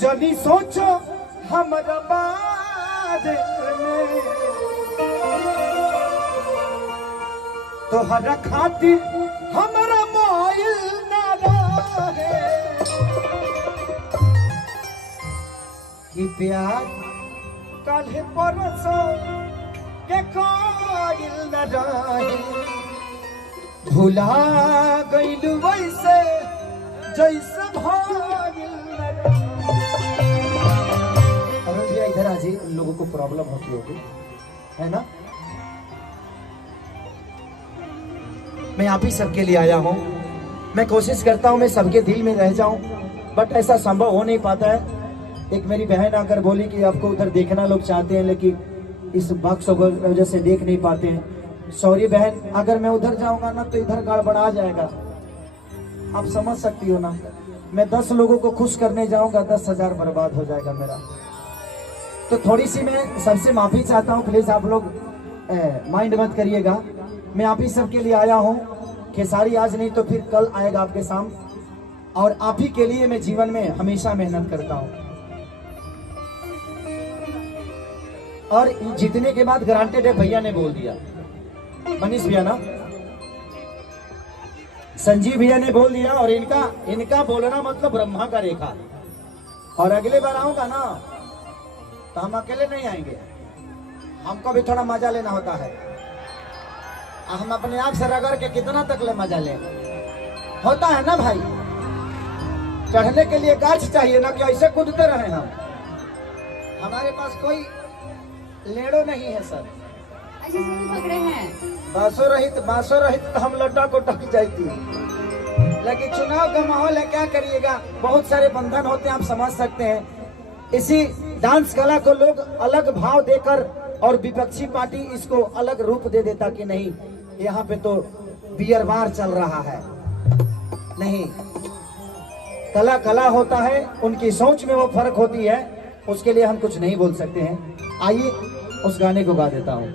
जनी सोचो हमरा बारे में तोहरा खातिर हमरा मोइल ना रहे कि प्यार काल्हे परसों के कोइल न रहे भुला गइल वैसे जैसे भइल न रहे। अगर भैया इधर आज उन लोगों को प्रॉब्लम होती होगी है ना। मैं आप ही सबके लिए आया हूं। मैं कोशिश करता हूं मैं सबके दिल में रह जाऊं, बट ऐसा संभव हो नहीं पाता है। एक मेरी बहन आकर बोली कि आपको उधर देखना लोग चाहते हैं लेकिन इस बक्स की वजह से देख नहीं पाते हैं। सॉरी बहन, अगर मैं उधर जाऊंगा ना तो इधर गड़बड़ा जाएगा, आप समझ सकती हो ना। मैं 10 लोगों को खुश करने जाऊंगा 10,000 बर्बाद हो जाएगा मेरा। तो थोड़ी सी मैं सबसे माफी चाहता हूँ, प्लीज आप लोग माइंड मत करिएगा। मैं आप ही सबके लिए आया हूँ। खेसारी आज नहीं तो फिर कल आएगा आपके सामने, और आप ही के लिए मैं जीवन में हमेशा मेहनत करता हूँ। और जीतने के बाद ग्रांटेड है, भैया ने बोल दिया, मनीष भैया ना, संजीव भैया ने बोल दिया। और इनका बोलना मतलब ब्रह्मा का रेखा। और अगले बार आऊंगा ना तो हम अकेले नहीं आएंगे, हमको भी थोड़ा मजा लेना होता है। हम अपने आप से रगड़ के कितना तक ले मजा ले होता है ना भाई। चढ़ने के लिए गाछ चाहिए ना कि ऐसे कूदते रहे हम। हमारे पास कोई लेड़ो नहीं है सर। अच्छा पकड़े हैं बासो रहित तो हम लटा को टक जाती। लेकिन चुनाव का माहौल है, क्या करिएगा, बहुत सारे बंधन होते हैं, आप समझ सकते हैं। इसी डांस कला को लोग अलग भाव देकर और विपक्षी पार्टी इसको अलग रूप दे देता कि नहीं यहाँ पे तो बियर बार चल रहा है। नहीं, कला कला होता है, उनकी सोच में वो फर्क होती है, उसके लिए हम कुछ नहीं बोल सकते हैं। आइए उस गाने को गा देता हूँ।